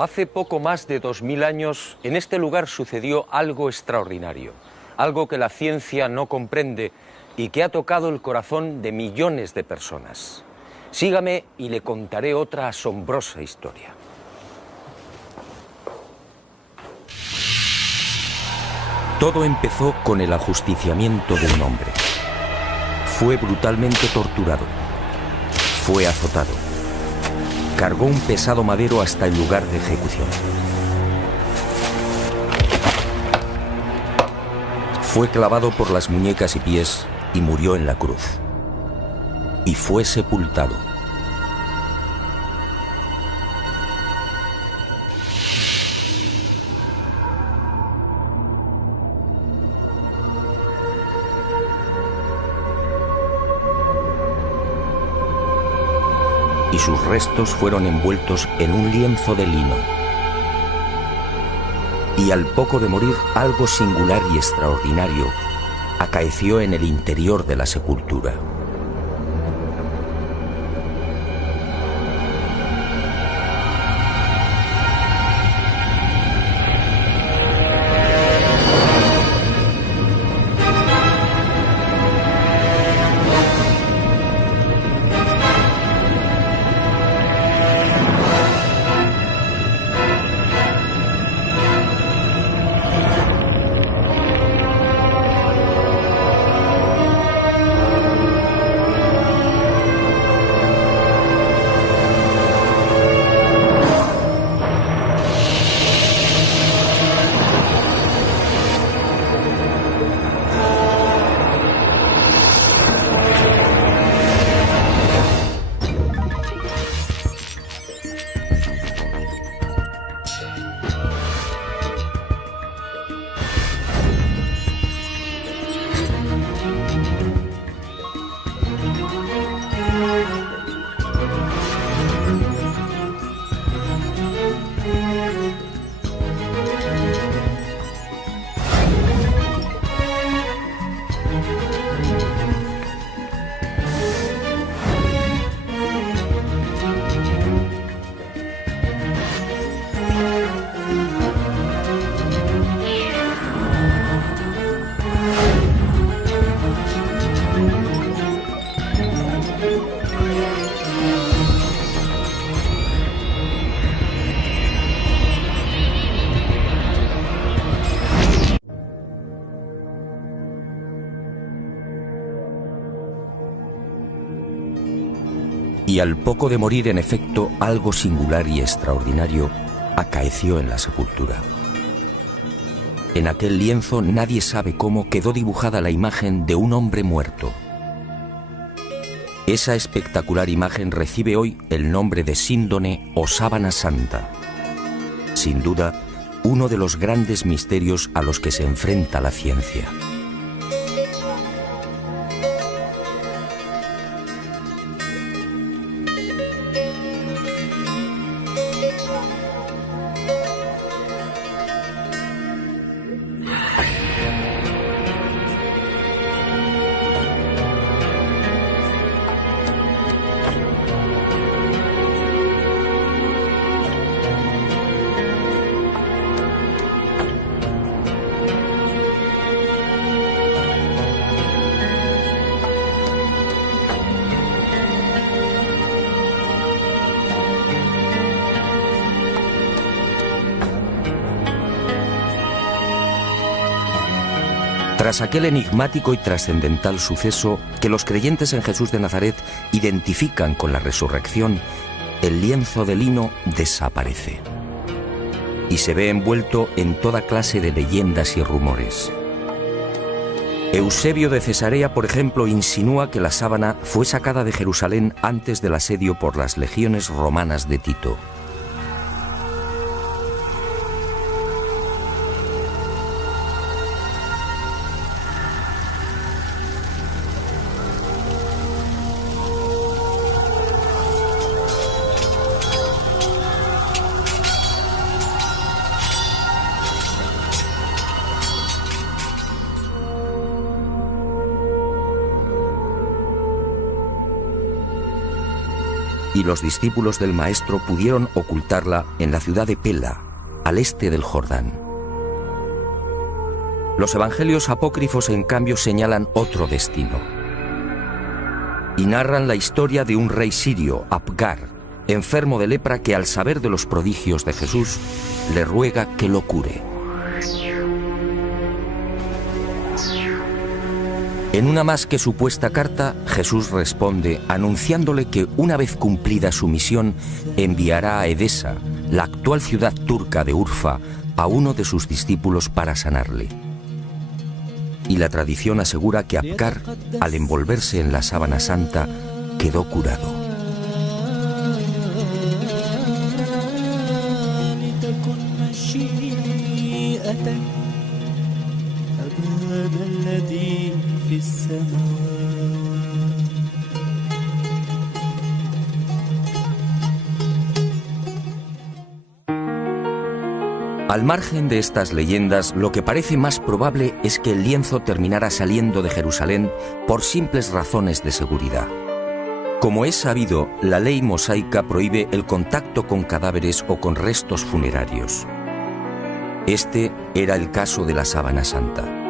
Hace poco más de 2000 años, en este lugar sucedió algo extraordinario, algo que la ciencia no comprende y que ha tocado el corazón de millones de personas. Sígame y le contaré otra asombrosa historia. Todo empezó con el ajusticiamiento de un hombre. Fue brutalmente torturado. Fue azotado. Cargó un pesado madero hasta el lugar de ejecución. Fue clavado por las muñecas y pies y murió en la cruz. Y fue sepultado. Y sus restos fueron envueltos en un lienzo de lino. Y al poco de morir, algo singular y extraordinario acaeció en el interior de la sepultura. Y al poco de morir, en efecto, algo singular y extraordinario acaeció en la sepultura. En aquel lienzo, nadie sabe cómo, quedó dibujada la imagen de un hombre muerto. Esa espectacular imagen recibe hoy el nombre de síndone o sábana santa. Sin duda, uno de los grandes misterios a los que se enfrenta la ciencia. Tras aquel enigmático y trascendental suceso que los creyentes en Jesús de Nazaret identifican con la resurrección, el lienzo de lino desaparece y se ve envuelto en toda clase de leyendas y rumores. Eusebio de Cesarea, por ejemplo, insinúa que la sábana fue sacada de Jerusalén antes del asedio por las legiones romanas de Tito. y los discípulos del Maestro pudieron ocultarla en la ciudad de Pela, al este del Jordán. Los evangelios apócrifos, en cambio, señalan otro destino y narran la historia de un rey sirio, Apgar, enfermo de lepra, que al saber de los prodigios de Jesús le ruega que lo cure. En una más que supuesta carta, Jesús responde anunciándole que una vez cumplida su misión enviará a Edesa, la actual ciudad turca de Urfa, a uno de sus discípulos para sanarle. Y la tradición asegura que Apgar, al envolverse en la sábana santa, quedó curado. Al margen de estas leyendas, lo que parece más probable es que el lienzo terminara saliendo de Jerusalén por simples razones de seguridad. Como es sabido, la ley mosaica prohíbe el contacto con cadáveres o con restos funerarios. Este era el caso de la sábana santa.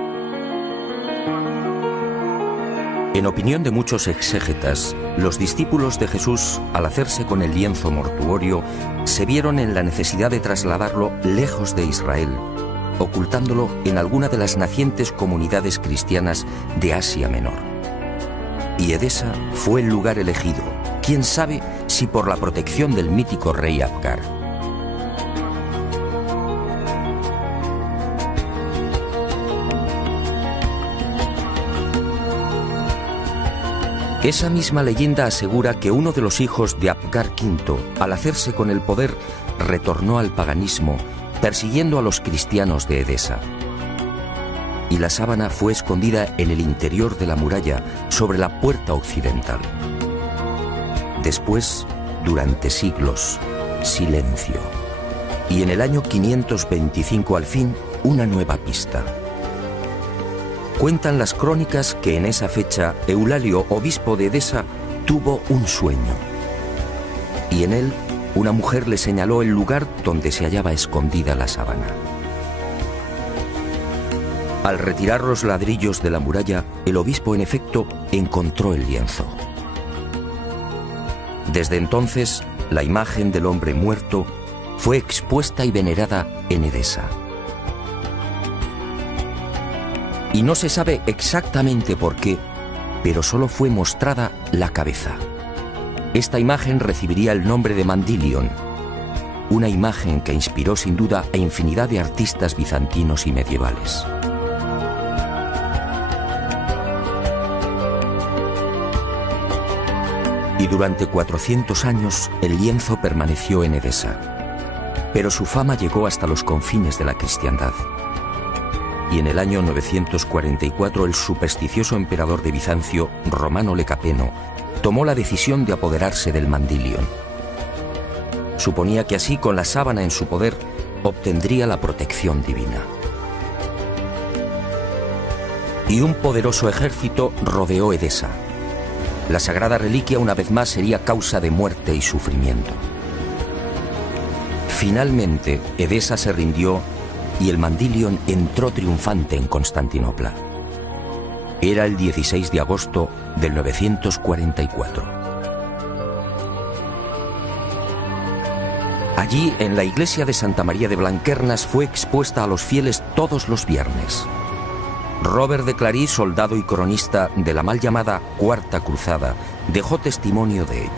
En opinión de muchos exégetas, los discípulos de Jesús, al hacerse con el lienzo mortuorio, se vieron en la necesidad de trasladarlo lejos de Israel, ocultándolo en alguna de las nacientes comunidades cristianas de Asia Menor. Y Edesa fue el lugar elegido, quién sabe si por la protección del mítico rey Apgar. Esa misma leyenda asegura que uno de los hijos de Apgar V, al hacerse con el poder, retornó al paganismo, persiguiendo a los cristianos de Edesa. Y la sábana fue escondida en el interior de la muralla, sobre la puerta occidental. Después, durante siglos, silencio. Y en el año 525, al fin, una nueva pista. Cuentan las crónicas que en esa fecha Eulalio, obispo de Edesa, tuvo un sueño. Y en él una mujer le señaló el lugar donde se hallaba escondida la sábana. Al retirar los ladrillos de la muralla, el obispo en efecto encontró el lienzo. Desde entonces, la imagen del hombre muerto fue expuesta y venerada en Edesa. Y no se sabe exactamente por qué, pero solo fue mostrada la cabeza. Esta imagen recibiría el nombre de Mandilion, una imagen que inspiró sin duda a infinidad de artistas bizantinos y medievales. Y durante 400 años el lienzo permaneció en Edesa, pero su fama llegó hasta los confines de la cristiandad. Y en el año 944 el supersticioso emperador de Bizancio, Romano Lecapeno, tomó la decisión de apoderarse del Mandilion. Suponía que así, con la sábana en su poder, obtendría la protección divina. Y un poderoso ejército rodeó Edesa. La sagrada reliquia una vez más sería causa de muerte y sufrimiento. Finalmente, Edesa se rindió y el Mandilion entró triunfante en Constantinopla. Era el 16 de agosto del 944. Allí, en la iglesia de Santa María de Blanquernas, fue expuesta a los fieles todos los viernes. Robert de Clary, soldado y cronista de la mal llamada Cuarta Cruzada, dejó testimonio de ello.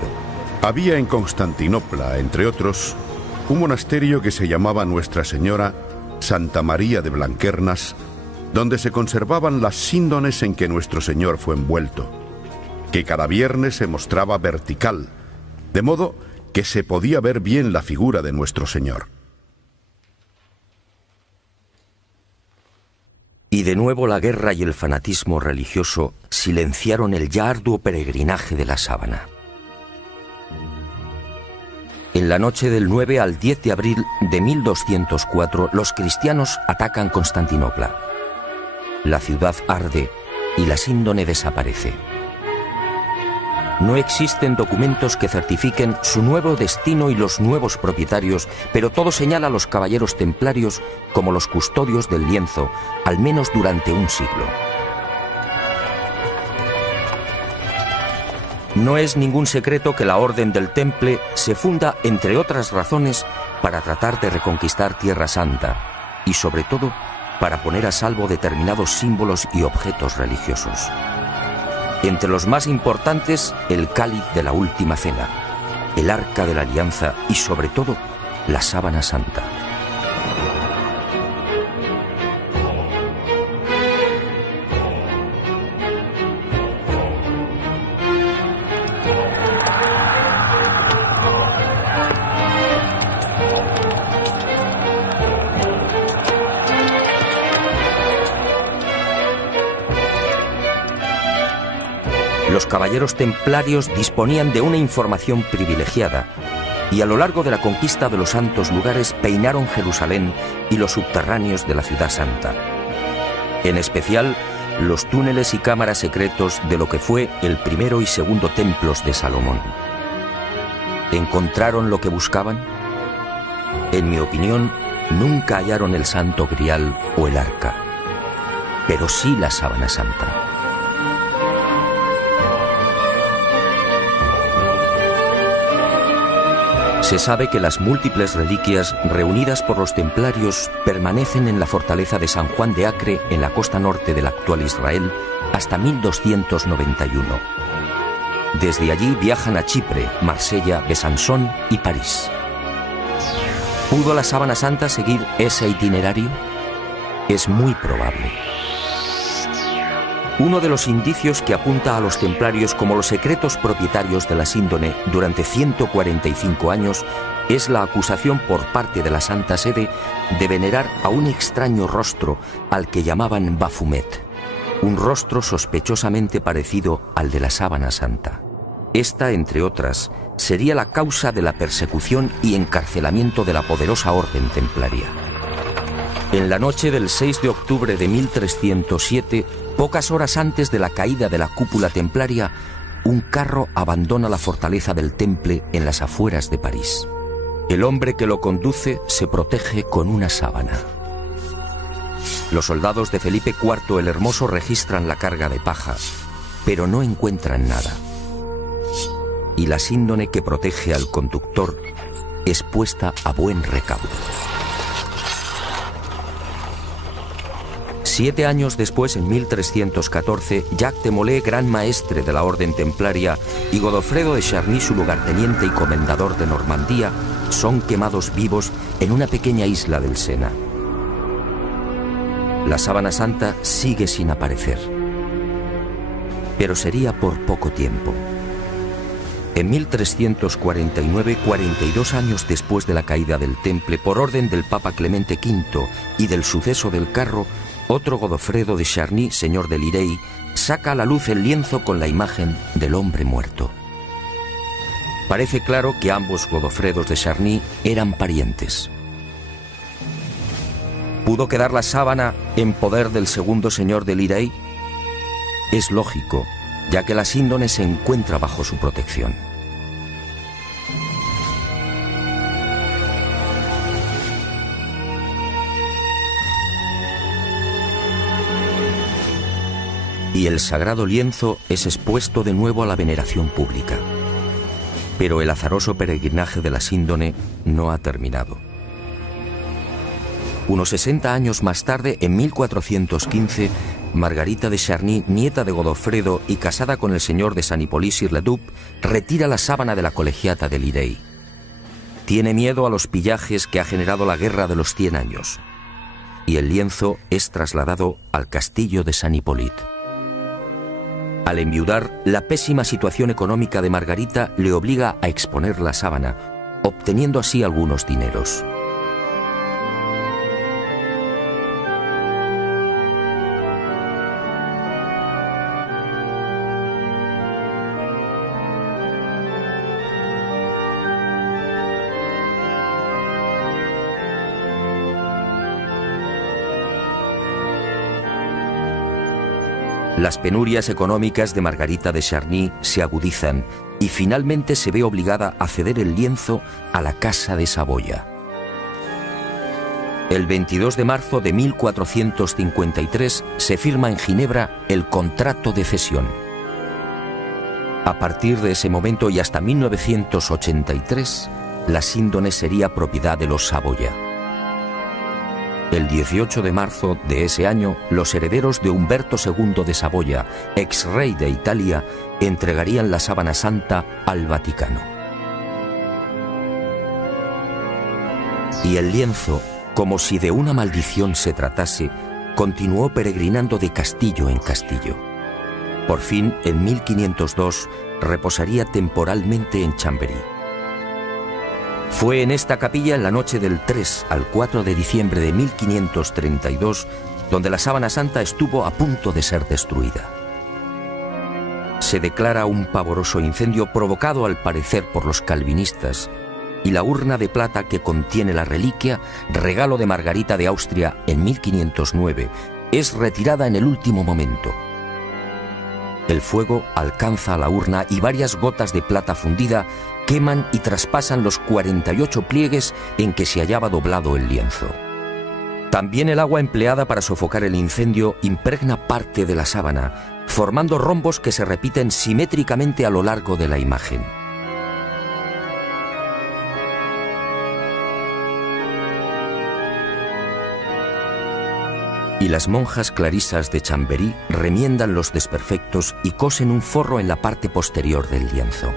Había en Constantinopla, entre otros, un monasterio que se llamaba Nuestra Señora Santa María de Blanquernas, donde se conservaban las síndones en que nuestro Señor fue envuelto, que cada viernes se mostraba vertical, de modo que se podía ver bien la figura de nuestro Señor. Y de nuevo la guerra y el fanatismo religioso silenciaron el ya arduo peregrinaje de la sábana. En la noche del 9 al 10 de abril de 1204, los cristianos atacan Constantinopla. La ciudad arde y la síndone desaparece. No existen documentos que certifiquen su nuevo destino y los nuevos propietarios, pero todo señala a los caballeros templarios como los custodios del lienzo, al menos durante un siglo. No es ningún secreto que la Orden del Temple se funda, entre otras razones, para tratar de reconquistar Tierra Santa y, sobre todo, para poner a salvo determinados símbolos y objetos religiosos. Entre los más importantes, el cáliz de la Última Cena, el Arca de la Alianza y, sobre todo, la Sábana Santa. Los caballeros templarios disponían de una información privilegiada y a lo largo de la conquista de los santos lugares peinaron Jerusalén y los subterráneos de la Ciudad Santa. En especial, los túneles y cámaras secretos de lo que fue el primero y segundo templos de Salomón. ¿Encontraron lo que buscaban? En mi opinión, nunca hallaron el Santo Grial o el Arca, pero sí la Sábana Santa. Se sabe que las múltiples reliquias reunidas por los templarios permanecen en la fortaleza de San Juan de Acre, en la costa norte del actual Israel, hasta 1291. Desde allí viajan a Chipre, Marsella, Besançon y París. ¿Pudo la Sábana Santa seguir ese itinerario? Es muy probable. Uno de los indicios que apunta a los templarios como los secretos propietarios de la síndone durante 145 años es la acusación por parte de la Santa Sede de venerar a un extraño rostro al que llamaban Baphomet, un rostro sospechosamente parecido al de la Sábana Santa. Esta, entre otras, sería la causa de la persecución y encarcelamiento de la poderosa orden templaria. En la noche del 6 de octubre de 1307, pocas horas antes de la caída de la cúpula templaria, un carro abandona la fortaleza del Temple en las afueras de París. El hombre que lo conduce se protege con una sábana. Los soldados de Felipe IV el Hermoso registran la carga de paja, pero no encuentran nada. Y la síndone que protege al conductor es puesta a buen recaudo. 7 años después, en 1314, Jacques de Molay, gran maestre de la orden templaria, y Godofredo de Charny, su lugarteniente y comendador de Normandía, son quemados vivos en una pequeña isla del Sena. La Sábana Santa sigue sin aparecer, pero sería por poco tiempo. En 1349, 42 años después de la caída del Temple, por orden del Papa Clemente V y del suceso del carro, otro Godofredo de Charny, señor de Lirey, saca a la luz el lienzo con la imagen del hombre muerto. Parece claro que ambos Godofredos de Charny eran parientes. ¿Pudo quedar la sábana en poder del segundo señor de Lirey? Es lógico, ya que la síndone se encuentra bajo su protección. Y el sagrado lienzo es expuesto de nuevo a la veneración pública. Pero el azaroso peregrinaje de la síndone no ha terminado. Unos 60 años más tarde, en 1415, Margarita de Charny, nieta de Godofredo y casada con el señor de San Hippolyte-sur-le-Duc, retira la sábana de la colegiata de Lirey. Tiene miedo a los pillajes que ha generado la Guerra de los 100 años. Y el lienzo es trasladado al castillo de San Hippolyte. Al enviudar, la pésima situación económica de Margarita le obliga a exponer la sábana, obteniendo así algunos dineros. Las penurias económicas de Margarita de Charny se agudizan y finalmente se ve obligada a ceder el lienzo a la Casa de Saboya. El 22 de marzo de 1453 se firma en Ginebra el contrato de cesión. A partir de ese momento y hasta 1983, la síndone sería propiedad de los Saboya. El 18 de marzo de ese año, los herederos de Humberto II de Saboya, ex rey de Italia, entregarían la sábana santa al Vaticano. Y el lienzo, como si de una maldición se tratase, continuó peregrinando de castillo en castillo. Por fin, en 1502, reposaría temporalmente en Chambéry. Fue en esta capilla en la noche del 3 al 4 de diciembre de 1532 donde la sábana santa estuvo a punto de ser destruida. Se declara un pavoroso incendio provocado al parecer por los calvinistas, y la urna de plata que contiene la reliquia, regalo de Margarita de Austria en 1509, es retirada en el último momento. El fuego alcanza a la urna y varias gotas de plata fundida queman y traspasan los 48 pliegues en que se hallaba doblado el lienzo. También el agua empleada para sofocar el incendio impregna parte de la sábana, formando rombos que se repiten simétricamente a lo largo de la imagen. Y las monjas clarisas de Chambéry remiendan los desperfectos y cosen un forro en la parte posterior del lienzo.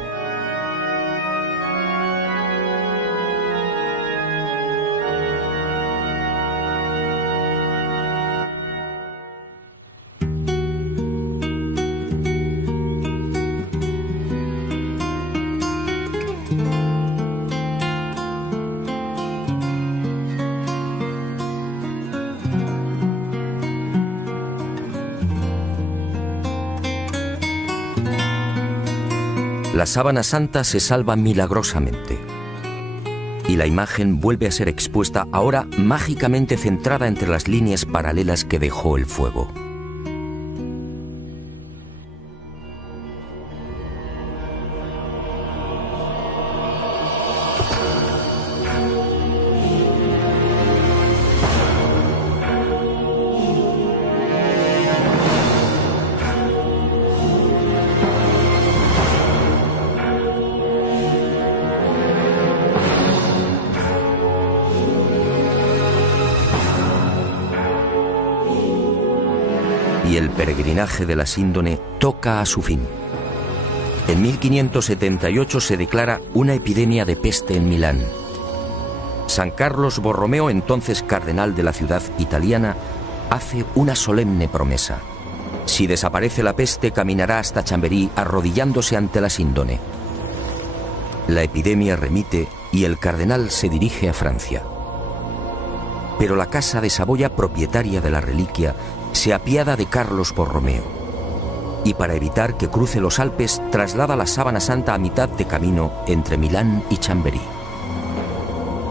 La sábana santa se salva milagrosamente y la imagen vuelve a ser expuesta, ahora mágicamente centrada entre las líneas paralelas que dejó el fuego. Y el peregrinaje de la síndone toca a su fin. En 1578 se declara una epidemia de peste en Milán. San Carlos Borromeo, entonces cardenal de la ciudad italiana, hace una solemne promesa. Si desaparece la peste, caminará hasta Chambéry arrodillándose ante la síndone. La epidemia remite y el cardenal se dirige a Francia. Pero la Casa de Saboya, propietaria de la reliquia, se apiada de Carlos Borromeo y para evitar que cruce los Alpes traslada la sábana santa a mitad de camino entre Milán y Chambéry.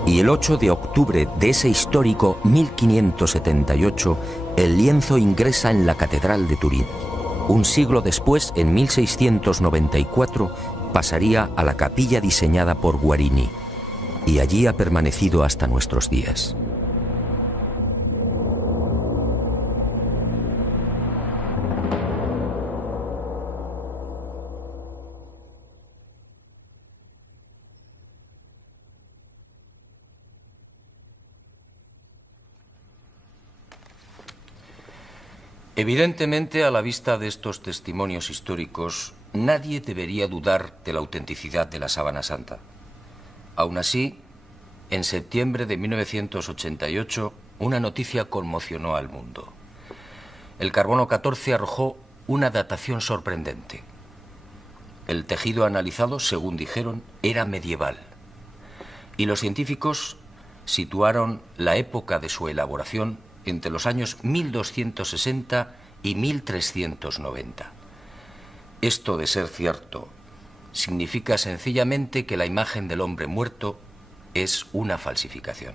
Y el 8 de octubre de ese histórico 1578, el lienzo ingresa en la Catedral de Turín. Un siglo después, en 1694, pasaría a la capilla diseñada por Guarini y allí ha permanecido hasta nuestros días. Evidentemente, a la vista de estos testimonios históricos, nadie debería dudar de la autenticidad de la sábana santa. Aún así, en septiembre de 1988, una noticia conmocionó al mundo. El carbono 14 arrojó una datación sorprendente. El tejido analizado, según dijeron, era medieval. Y los científicos situaron la época de su elaboración entre los años 1260 y 1390. Esto, de ser cierto, significa sencillamente que la imagen del hombre muerto es una falsificación.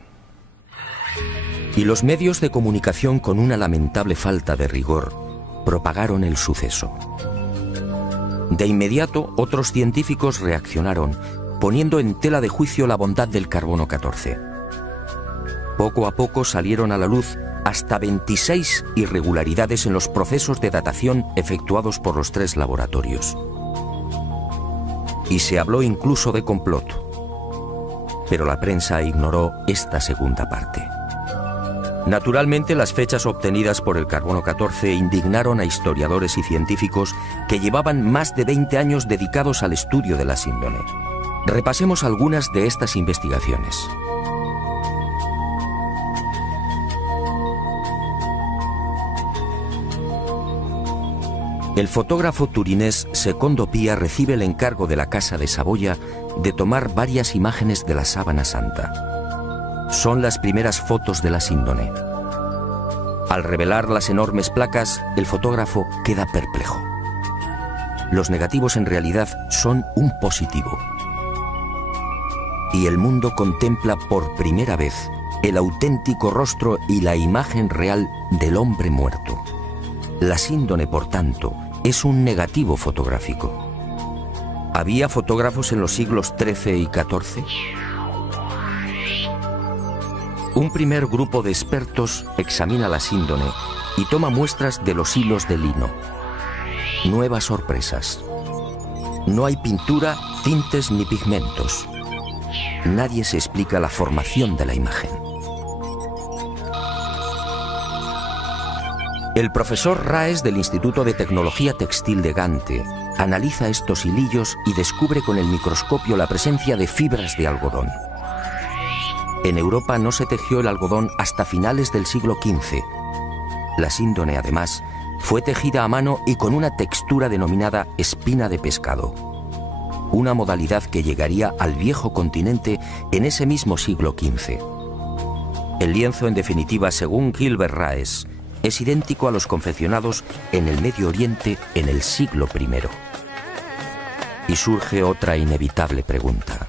Y los medios de comunicación, con una lamentable falta de rigor, propagaron el suceso. De inmediato, otros científicos reaccionaron, poniendo en tela de juicio la bondad del carbono 14. Poco a poco salieron a la luz hasta 26 irregularidades en los procesos de datación efectuados por los 3 laboratorios. Y se habló incluso de complot. Pero la prensa ignoró esta segunda parte. Naturalmente, las fechas obtenidas por el carbono 14 indignaron a historiadores y científicos que llevaban más de 20 años dedicados al estudio de la síndone. Repasemos algunas de estas investigaciones. El fotógrafo turinés Secondo Pia recibe el encargo de la Casa de Saboya de tomar varias imágenes de la Sábana Santa. Son las primeras fotos de la síndone. Al revelar las enormes placas, el fotógrafo queda perplejo. Los negativos en realidad son un positivo. Y el mundo contempla por primera vez el auténtico rostro y la imagen real del hombre muerto. La síndone, por tanto, es un negativo fotográfico. ¿Había fotógrafos en los siglos XIII y XIV? Un primer grupo de expertos examina la síndone y toma muestras de los hilos de lino. Nuevas sorpresas. No hay pintura, tintes ni pigmentos. Nadie se explica la formación de la imagen. El profesor Raes del Instituto de Tecnología Textil de Gante analiza estos hilillos y descubre con el microscopio la presencia de fibras de algodón. En Europa no se tejió el algodón hasta finales del siglo XV. La síndone, además, fue tejida a mano y con una textura denominada espina de pescado, una modalidad que llegaría al viejo continente en ese mismo siglo XV. El lienzo, en definitiva, según Gilbert Raes, es idéntico a los confeccionados en el Medio Oriente en el siglo I. Y surge otra inevitable pregunta.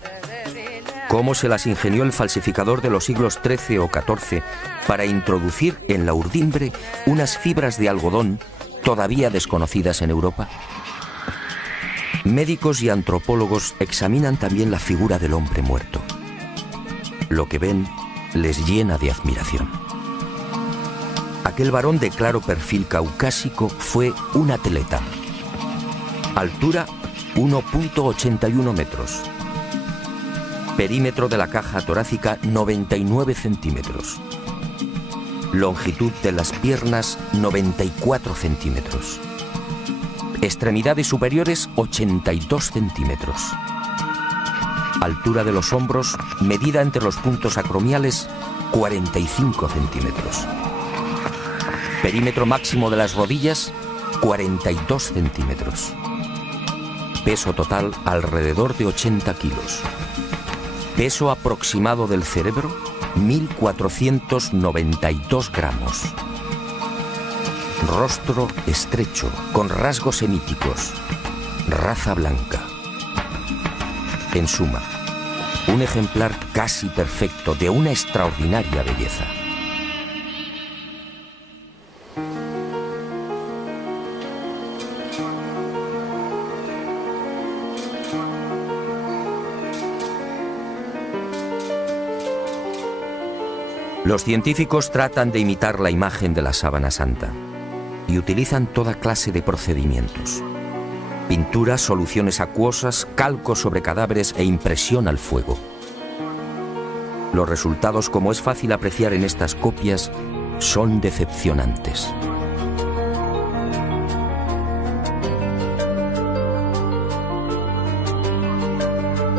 ¿Cómo se las ingenió el falsificador de los siglos XIII o XIV para introducir en la urdimbre unas fibras de algodón todavía desconocidas en Europa? Médicos y antropólogos examinan también la figura del hombre muerto. Lo que ven les llena de admiración. Aquel varón de claro perfil caucásico fue un atleta. Altura 1,81 metros. Perímetro de la caja torácica 99 centímetros. Longitud de las piernas 94 centímetros. Extremidades superiores 82 centímetros. Altura de los hombros, medida entre los puntos acromiales 45 centímetros. Perímetro máximo de las rodillas 42 centímetros. Peso total alrededor de 80 kilos. Peso aproximado del cerebro 1.492 gramos. Rostro estrecho, con rasgos semíticos. Raza blanca. En suma, un ejemplar casi perfecto de una extraordinaria belleza. Los científicos tratan de imitar la imagen de la Sábana Santa y utilizan toda clase de procedimientos. Pinturas, soluciones acuosas, calcos sobre cadáveres e impresión al fuego. Los resultados, como es fácil apreciar en estas copias, son decepcionantes.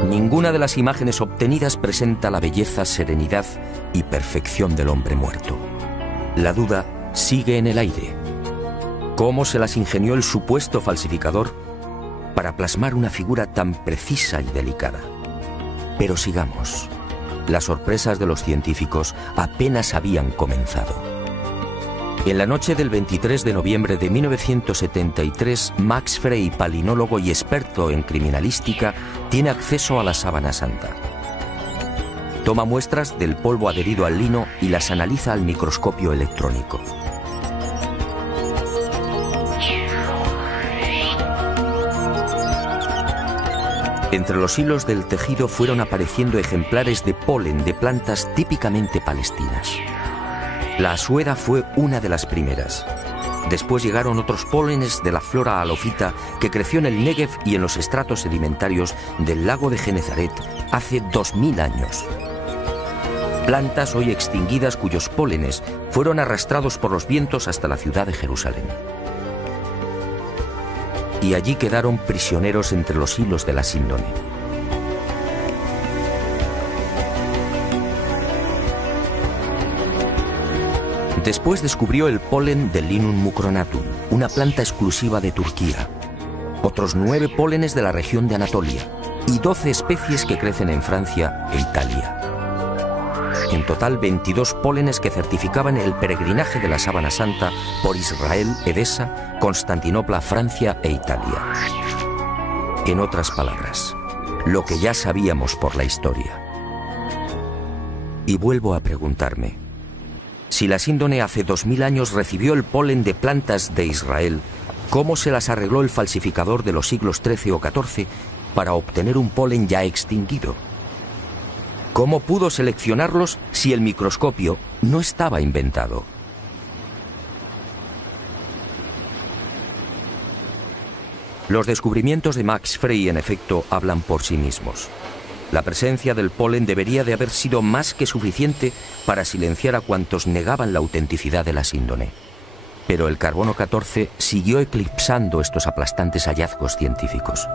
Ninguna de las imágenes obtenidas presenta la belleza, serenidad y perfección del hombre muerto. La duda sigue en el aire. ¿Cómo se las ingenió el supuesto falsificador para plasmar una figura tan precisa y delicada? Pero sigamos. Las sorpresas de los científicos apenas habían comenzado. En la noche del 23 de noviembre de 1973, Max Frey, palinólogo y experto en criminalística, tiene acceso a la Sábana Santa. Toma muestras del polvo adherido al lino y las analiza al microscopio electrónico. Entre los hilos del tejido fueron apareciendo ejemplares de polen de plantas típicamente palestinas. La asueda fue una de las primeras. Después llegaron otros pólenes de la flora halofita que creció en el Negev y en los estratos sedimentarios del lago de Genezaret hace 2000 años. Plantas hoy extinguidas cuyos pólenes fueron arrastrados por los vientos hasta la ciudad de Jerusalén. Y allí quedaron prisioneros entre los hilos de la síndone. Después descubrió el polen del Linum mucronatum, una planta exclusiva de Turquía, otros 9 pólenes de la región de Anatolia y 12 especies que crecen en Francia e Italia. En total 22 pólenes que certificaban el peregrinaje de la Sábana Santa por Israel, Edesa, Constantinopla, Francia e Italia. En otras palabras, lo que ya sabíamos por la historia. Y vuelvo a preguntarme, si la síndone hace 2000 años recibió el polen de plantas de Israel, ¿cómo se las arregló el falsificador de los siglos XIII o XIV para obtener un polen ya extinguido? ¿Cómo pudo seleccionarlos si el microscopio no estaba inventado? Los descubrimientos de Max Frey, en efecto, hablan por sí mismos. La presencia del polen debería de haber sido más que suficiente para silenciar a cuantos negaban la autenticidad de la síndone. Pero el carbono 14 siguió eclipsando estos aplastantes hallazgos científicos.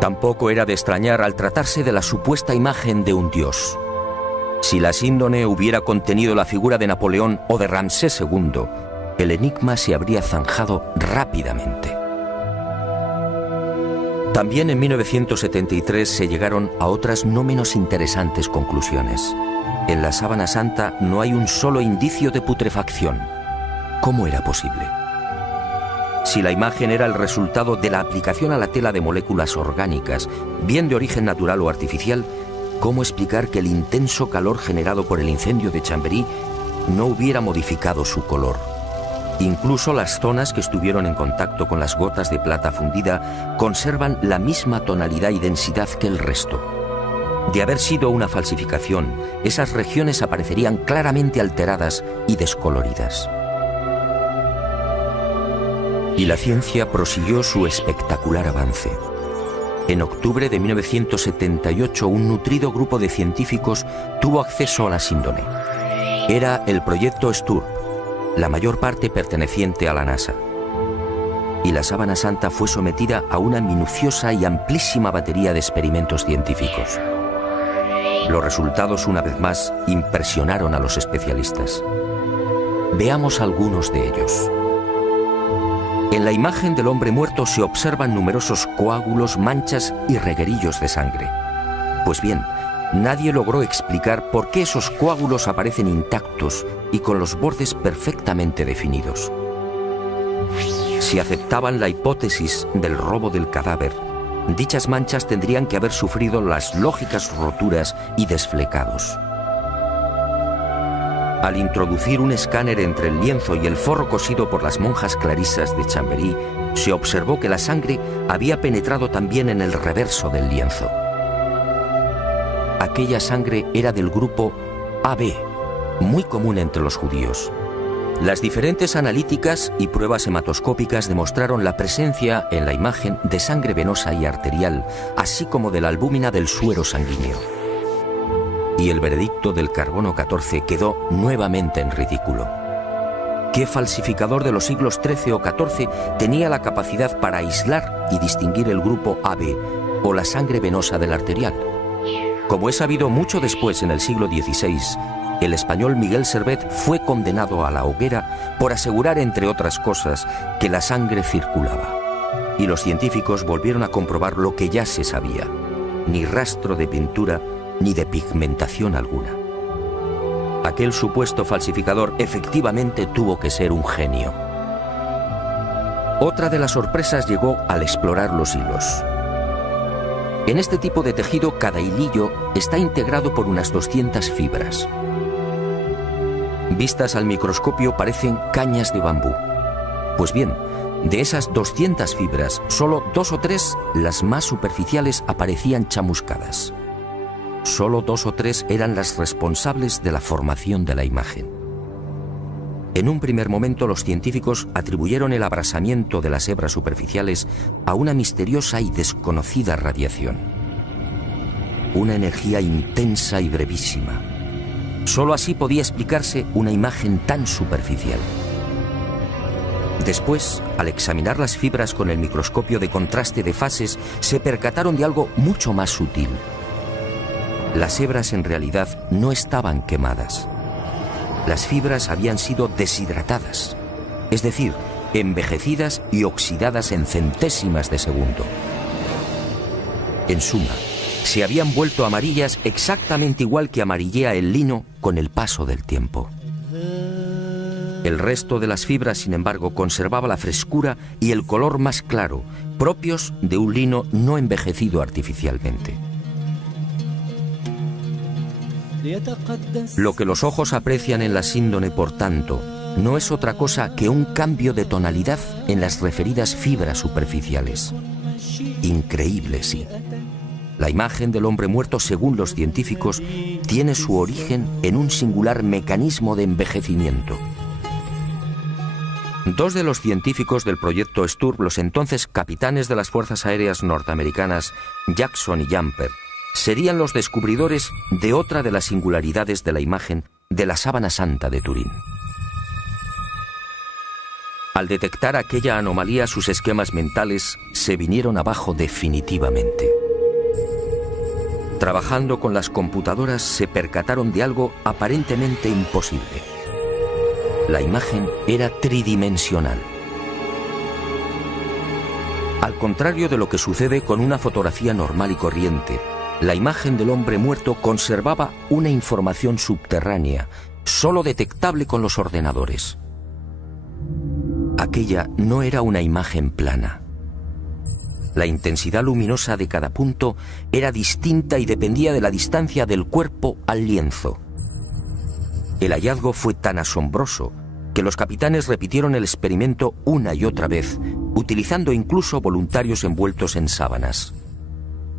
Tampoco era de extrañar al tratarse de la supuesta imagen de un dios. Si la síndone hubiera contenido la figura de Napoleón o de Ramsés II, el enigma se habría zanjado rápidamente. También en 1973 se llegaron a otras no menos interesantes conclusiones. En la Sábana Santa no hay un solo indicio de putrefacción. ¿Cómo era posible? Si la imagen era el resultado de la aplicación a la tela de moléculas orgánicas, bien de origen natural o artificial, ¿cómo explicar que el intenso calor generado por el incendio de Chambéry no hubiera modificado su color? Incluso las zonas que estuvieron en contacto con las gotas de plata fundida conservan la misma tonalidad y densidad que el resto. De haber sido una falsificación, esas regiones aparecerían claramente alteradas y descoloridas. Y la ciencia prosiguió su espectacular avance. En octubre de 1978, un nutrido grupo de científicos tuvo acceso a la síndone. Era el proyecto STURP, la mayor parte perteneciente a la NASA. Y la Sábana Santa fue sometida a una minuciosa y amplísima batería de experimentos científicos. Los resultados, una vez más, impresionaron a los especialistas. Veamos algunos de ellos. En la imagen del hombre muerto se observan numerosos coágulos, manchas y reguerillos de sangre. Pues bien, nadie logró explicar por qué esos coágulos aparecen intactos y con los bordes perfectamente definidos. Si aceptaban la hipótesis del robo del cadáver, dichas manchas tendrían que haber sufrido las lógicas roturas y desflecados. Al introducir un escáner entre el lienzo y el forro cosido por las monjas clarisas de Chambéry, se observó que la sangre había penetrado también en el reverso del lienzo. Aquella sangre era del grupo AB, muy común entre los judíos. Las diferentes analíticas y pruebas hematoscópicas demostraron la presencia en la imagen de sangre venosa y arterial, así como de la albúmina del suero sanguíneo. Y el veredicto del carbono 14 quedó nuevamente en ridículo. ¿Qué falsificador de los siglos XIII o XIV tenía la capacidad para aislar y distinguir el grupo AB o la sangre venosa del arterial? Como es sabido, mucho después, en el siglo XVI, el español Miguel Servet fue condenado a la hoguera por asegurar, entre otras cosas, que la sangre circulaba. Y los científicos volvieron a comprobar lo que ya se sabía: ni rastro de pintura ni de pigmentación alguna. Aquel supuesto falsificador efectivamente tuvo que ser un genio. Otra de las sorpresas llegó al explorar los hilos. En este tipo de tejido, cada hilillo está integrado por unas 200 fibras. Vistas al microscopio parecen cañas de bambú. Pues bien, De esas 200 fibras, solo 2 o 3, las más superficiales, aparecían chamuscadas. Solo 2 o 3 eran las responsables de la formación de la imagen. En un primer momento, los científicos atribuyeron el abrasamiento de las hebras superficiales a una misteriosa y desconocida radiación. Una energía intensa y brevísima. Solo así podía explicarse una imagen tan superficial. Después, al examinar las fibras con el microscopio de contraste de fases, se percataron de algo mucho más sutil. Las hebras en realidad no estaban quemadas. Las fibras habían sido deshidratadas, es decir, envejecidas y oxidadas en centésimas de segundo. En suma, se habían vuelto amarillas exactamente igual que amarillea el lino con el paso del tiempo. El resto de las fibras, sin embargo, conservaba la frescura y el color más claro, propios de un lino no envejecido artificialmente. Lo que los ojos aprecian en la síndone, por tanto, no es otra cosa que un cambio de tonalidad en las referidas fibras superficiales. Increíble, sí. La imagen del hombre muerto, según los científicos, tiene su origen en un singular mecanismo de envejecimiento. Dos de los científicos del proyecto Sturm, los entonces capitanes de las Fuerzas Aéreas norteamericanas, Jackson y Jumper, serían los descubridores de otra de las singularidades de la imagen de la Sábana Santa de Turín. Al detectar aquella anomalía, sus esquemas mentales se vinieron abajo definitivamente. Trabajando con las computadoras, se percataron de algo aparentemente imposible. La imagen era tridimensional. Al contrario de lo que sucede con una fotografía normal y corriente, la imagen del hombre muerto conservaba una información subterránea, solo detectable con los ordenadores. Aquella no era una imagen plana. La intensidad luminosa de cada punto era distinta y dependía de la distancia del cuerpo al lienzo. El hallazgo fue tan asombroso que los capitanes repitieron el experimento una y otra vez, utilizando incluso voluntarios envueltos en sábanas.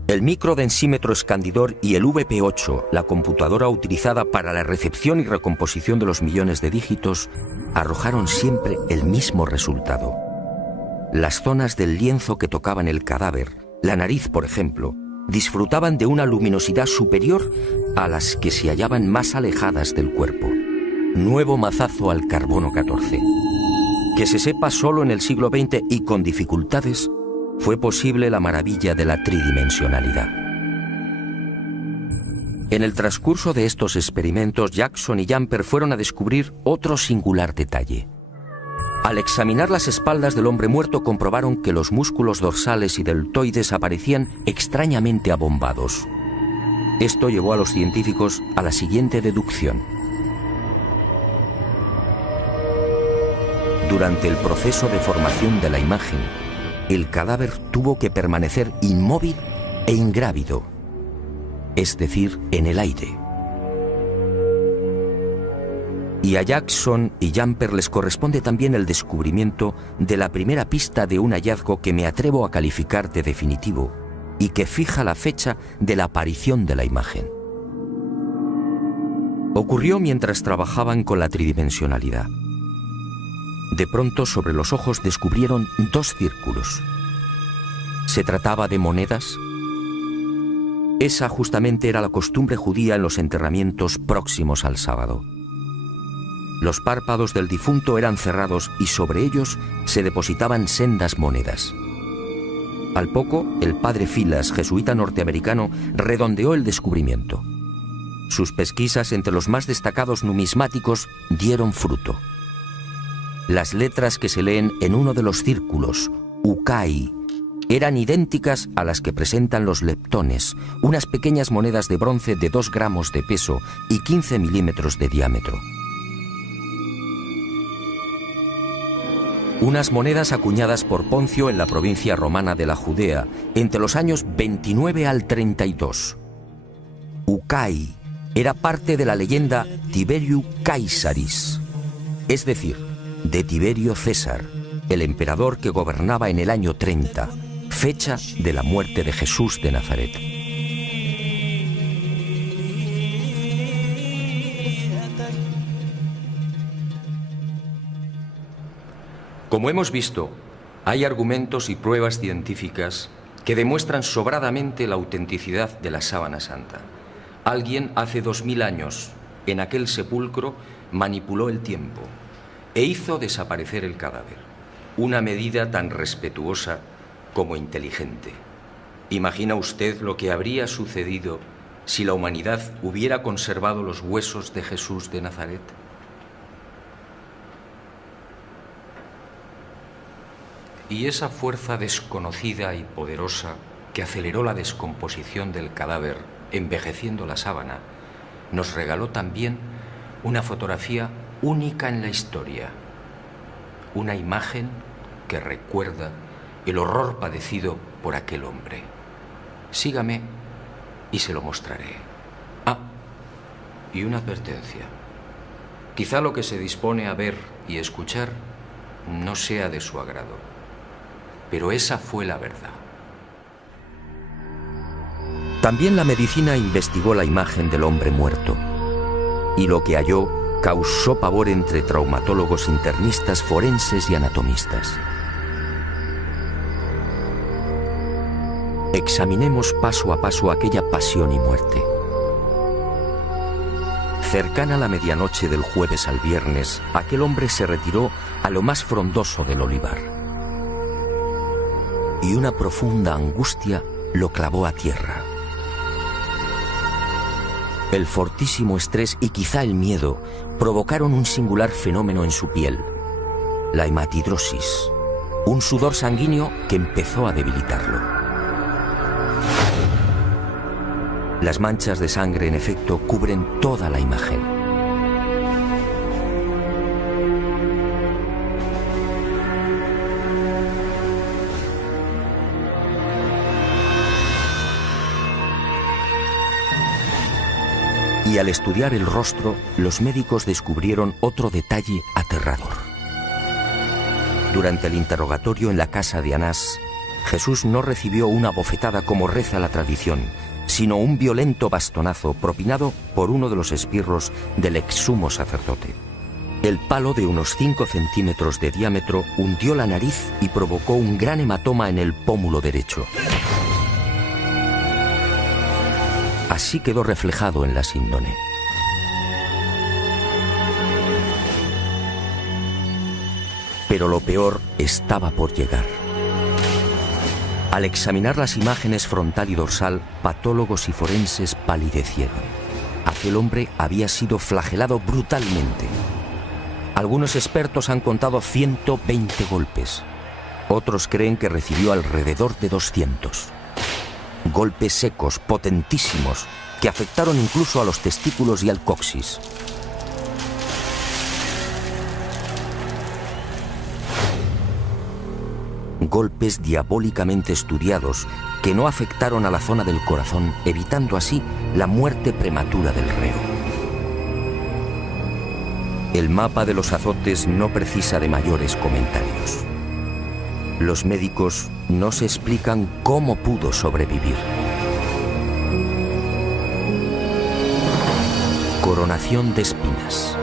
El microdensímetro escandidor y el VP8, la computadora utilizada para la recepción y recomposición de los millones de dígitos, arrojaron siempre el mismo resultado. Las zonas del lienzo que tocaban el cadáver, la nariz por ejemplo, disfrutaban de una luminosidad superior a las que se hallaban más alejadas del cuerpo. Nuevo mazazo al carbono 14. Que se sepa, solo en el siglo XX y con dificultades, fue posible la maravilla de la tridimensionalidad. En el transcurso de estos experimentos, Jackson y Jumper fueron a descubrir otro singular detalle. Al examinar las espaldas del hombre muerto, comprobaron que los músculos dorsales y deltoides aparecían extrañamente abombados. Esto llevó a los científicos a la siguiente deducción. Durante el proceso de formación de la imagen, el cadáver tuvo que permanecer inmóvil e ingrávido, es decir, en el aire. Y a Jackson y Jumper les corresponde también el descubrimiento de la primera pista de un hallazgo que me atrevo a calificar de definitivo y que fija la fecha de la aparición de la imagen. Ocurrió mientras trabajaban con la tridimensionalidad. De pronto, sobre los ojos descubrieron 2 círculos. ¿Se trataba de monedas? Esa justamente era la costumbre judía en los enterramientos próximos al sábado. Los párpados del difunto eran cerrados y sobre ellos se depositaban sendas monedas. Al poco, el padre Filas, jesuita norteamericano, redondeó el descubrimiento. Sus pesquisas entre los más destacados numismáticos dieron fruto. Las letras que se leen en uno de los círculos, Ukai, eran idénticas a las que presentan los leptones, unas pequeñas monedas de bronce de 2 gramos de peso y 15 milímetros de diámetro. Unas monedas acuñadas por Poncio en la provincia romana de la Judea entre los años 29 al 32. Ukai era parte de la leyenda Tiberiu Caesaris, es decir, de Tiberio César, el emperador que gobernaba en el año 30, fecha de la muerte de Jesús de Nazaret. Como hemos visto, hay argumentos y pruebas científicas que demuestran sobradamente la autenticidad de la sábana santa. Alguien hace 2000 años, en aquel sepulcro, manipuló el tiempo e hizo desaparecer el cadáver. Una medida tan respetuosa como inteligente. ¿Imagina usted lo que habría sucedido si la humanidad hubiera conservado los huesos de Jesús de Nazaret? Y esa fuerza desconocida y poderosa que aceleró la descomposición del cadáver, envejeciendo la sábana, nos regaló también una fotografía única en la historia, una imagen que recuerda el horror padecido por aquel hombre. Sígame y se lo mostraré. Ah, y una advertencia. Quizá lo que se dispone a ver y escuchar no sea de su agrado, pero esa fue la verdad. También la medicina investigó la imagen del hombre muerto, y lo que halló causó pavor entre traumatólogos, internistas, forenses y anatomistas. Examinemos paso a paso aquella pasión y muerte. Cercana a la medianoche del jueves al viernes, aquel hombre se retiró a lo más frondoso del olivar. Y una profunda angustia lo clavó a tierra. El fortísimo estrés y quizá el miedo provocaron un singular fenómeno en su piel, la hematidrosis, un sudor sanguíneo que empezó a debilitarlo. Las manchas de sangre, en efecto, cubren toda la imagen. Y al estudiar el rostro, los médicos descubrieron otro detalle aterrador. Durante el interrogatorio en la casa de Anás, Jesús no recibió una bofetada como reza la tradición, sino un violento bastonazo propinado por uno de los esbirros del exsumo sacerdote. El palo, de unos 5 centímetros de diámetro, hundió la nariz y provocó un gran hematoma en el pómulo derecho. Así quedó reflejado en la síndone. Pero lo peor estaba por llegar. Al examinar las imágenes frontal y dorsal, patólogos y forenses palidecieron. Aquel hombre había sido flagelado brutalmente. Algunos expertos han contado 120 golpes. Otros creen que recibió alrededor de 200. Golpes secos, potentísimos, que afectaron incluso a los testículos y al coxis. Golpes diabólicamente estudiados que no afectaron a la zona del corazón, evitando así la muerte prematura del reo. El mapa de los azotes no precisa de mayores comentarios. Los médicos no se explican cómo pudo sobrevivir. Coronación de espinas.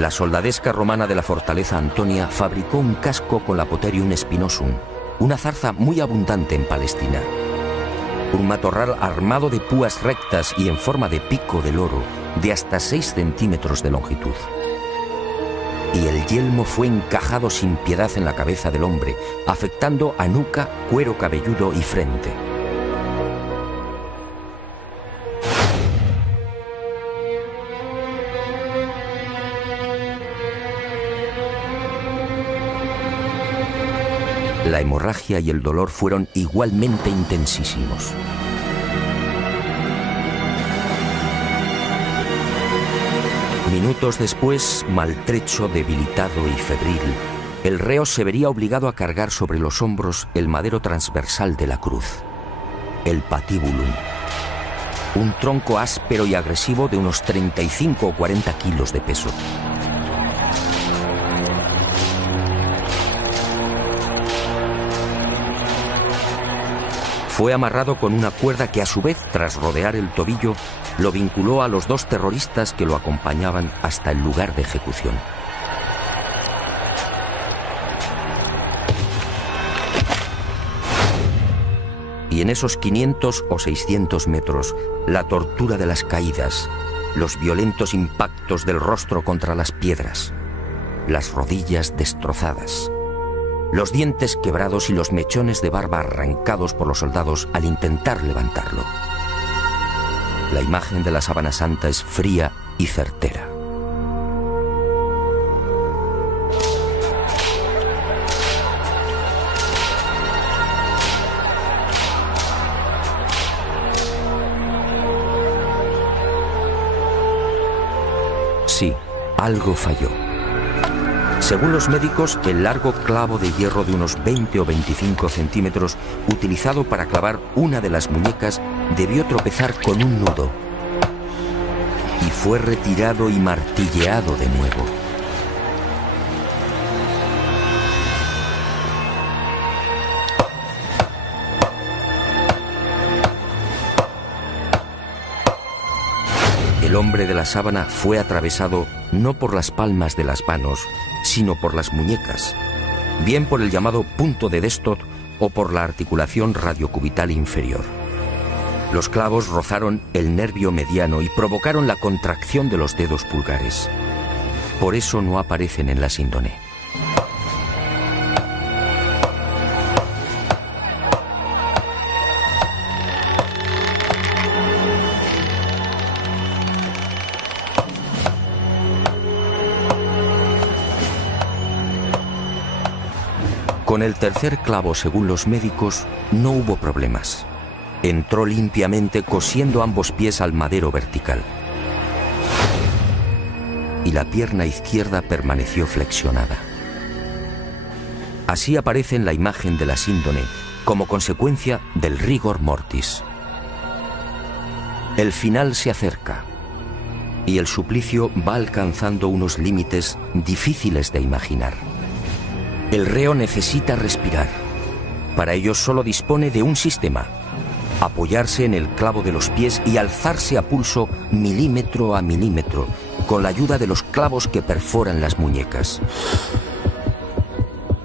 La soldadesca romana de la fortaleza Antonia fabricó un casco con la Potherium spinosum, una zarza muy abundante en Palestina. Un matorral armado de púas rectas y en forma de pico de loro, de hasta 6 centímetros de longitud. Y el yelmo fue encajado sin piedad en la cabeza del hombre, afectando a nuca, cuero cabelludo y frente. La hemorragia y el dolor fueron igualmente intensísimos. Minutos después, maltrecho, debilitado y febril, el reo se vería obligado a cargar sobre los hombros el madero transversal de la cruz, el patibulum, un tronco áspero y agresivo de unos 35 o 40 kilos de peso. Fue amarrado con una cuerda que a su vez, tras rodear el tobillo, lo vinculó a los 2 terroristas que lo acompañaban hasta el lugar de ejecución. Y en esos 500 o 600 metros, la tortura de las caídas, los violentos impactos del rostro contra las piedras, las rodillas destrozadas, los dientes quebrados y los mechones de barba arrancados por los soldados al intentar levantarlo. La imagen de la sábana santa es fría y certera. Sí, algo falló. Según los médicos, el largo clavo de hierro de unos 20 o 25 centímetros utilizado para clavar una de las muñecas debió tropezar con un nudo y fue retirado y martilleado de nuevo. El hombre de la sábana fue atravesado no por las palmas de las manos, sino por las muñecas, bien por el llamado punto de Destot o por la articulación radiocubital inferior. Los clavos rozaron el nervio mediano y provocaron la contracción de los dedos pulgares. Por eso no aparecen en la síndone. Con el tercer clavo, según los médicos, no hubo problemas. Entró limpiamente cosiendo ambos pies al madero vertical. Y la pierna izquierda permaneció flexionada. Así aparece en la imagen de la síndone como consecuencia del rigor mortis. El final se acerca y el suplicio va alcanzando unos límites difíciles de imaginar. El reo necesita respirar. Para ello solo dispone de un sistema: apoyarse en el clavo de los pies y alzarse a pulso milímetro a milímetro, con la ayuda de los clavos que perforan las muñecas.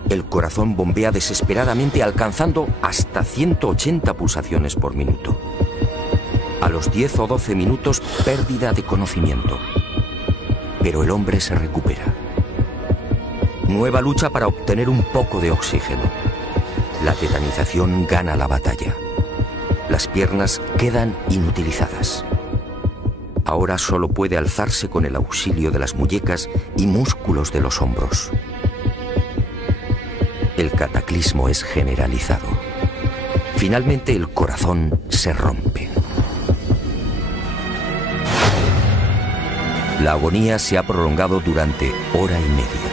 El corazón bombea desesperadamente, alcanzando hasta 180 pulsaciones por minuto. A los 10 o 12 minutos, pérdida de conocimiento. Pero el hombre se recupera. Nueva lucha para obtener un poco de oxígeno. La tetanización gana la batalla. Las piernas quedan inutilizadas. Ahora solo puede alzarse con el auxilio de las muñecas y músculos de los hombros. El cataclismo es generalizado. Finalmente el corazón se rompe. La agonía se ha prolongado durante hora y media.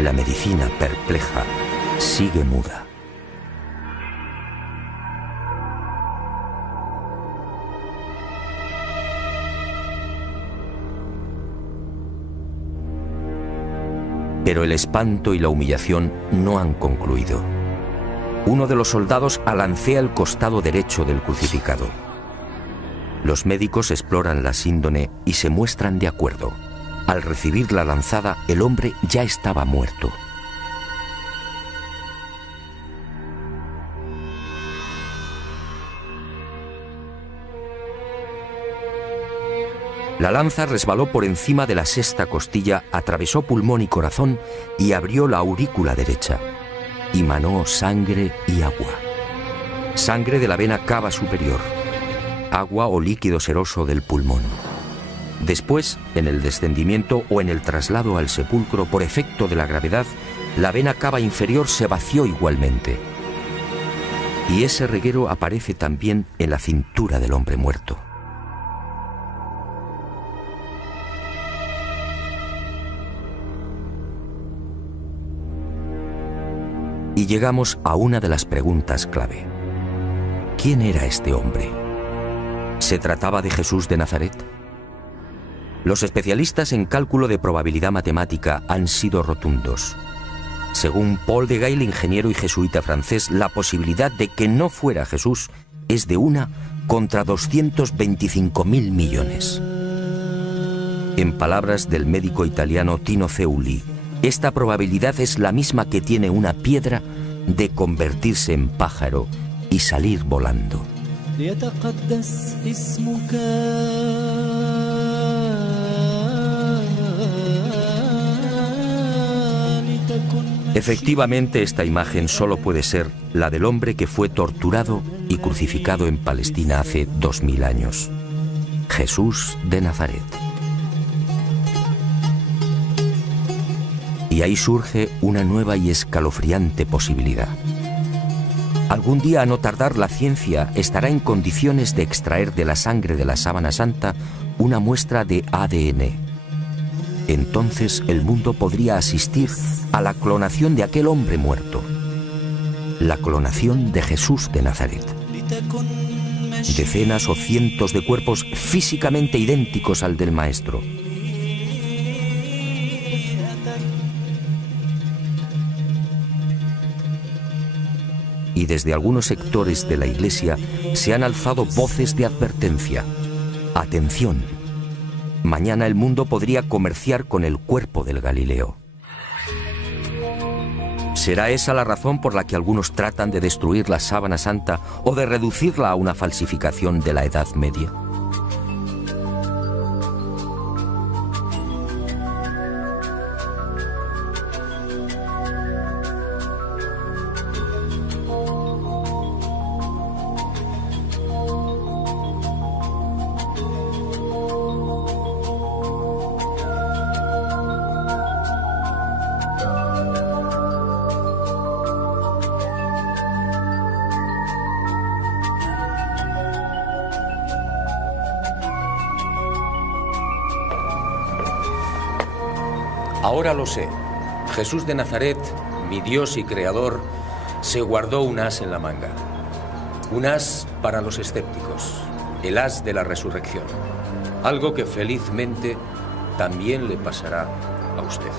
La medicina, perpleja, sigue muda. Pero el espanto y la humillación no han concluido. Uno de los soldados alancea el costado derecho del crucificado. Los médicos exploran la síndone y se muestran de acuerdo. Al recibir la lanzada, el hombre ya estaba muerto. La lanza resbaló por encima de la sexta costilla, atravesó pulmón y corazón y abrió la aurícula derecha. Emanó sangre y agua. Sangre de la vena cava superior. Agua o líquido seroso del pulmón. Después, en el descendimiento o en el traslado al sepulcro por efecto de la gravedad, la vena cava inferior se vació igualmente. Y ese reguero aparece también en la cintura del hombre muerto. Y llegamos a una de las preguntas clave. ¿Quién era este hombre? ¿Se trataba de Jesús de Nazaret? Los especialistas en cálculo de probabilidad matemática han sido rotundos. Según Paul de Gail, ingeniero y jesuita francés, la posibilidad de que no fuera Jesús es de 1 contra 225.000 millones. En palabras del médico italiano Tino Zeuli, esta probabilidad es la misma que tiene una piedra de convertirse en pájaro y salir volando. Efectivamente, esta imagen solo puede ser la del hombre que fue torturado y crucificado en Palestina hace 2000 años. Jesús de Nazaret. Y ahí surge una nueva y escalofriante posibilidad. Algún día, a no tardar, la ciencia estará en condiciones de extraer de la sangre de la sábana santa una muestra de ADN. Entonces el mundo podría asistir a la clonación de aquel hombre muerto, la clonación de Jesús de Nazaret. Decenas o cientos de cuerpos físicamente idénticos al del Maestro. Y desde algunos sectores de la Iglesia se han alzado voces de advertencia. Atención, mañana el mundo podría comerciar con el cuerpo del Galileo. ¿Será esa la razón por la que algunos tratan de destruir la sábana santa o de reducirla a una falsificación de la Edad Media? Ahora lo sé. Jesús de Nazaret, mi Dios y Creador, se guardó un as en la manga. Un as para los escépticos, el as de la resurrección. Algo que felizmente también le pasará a usted.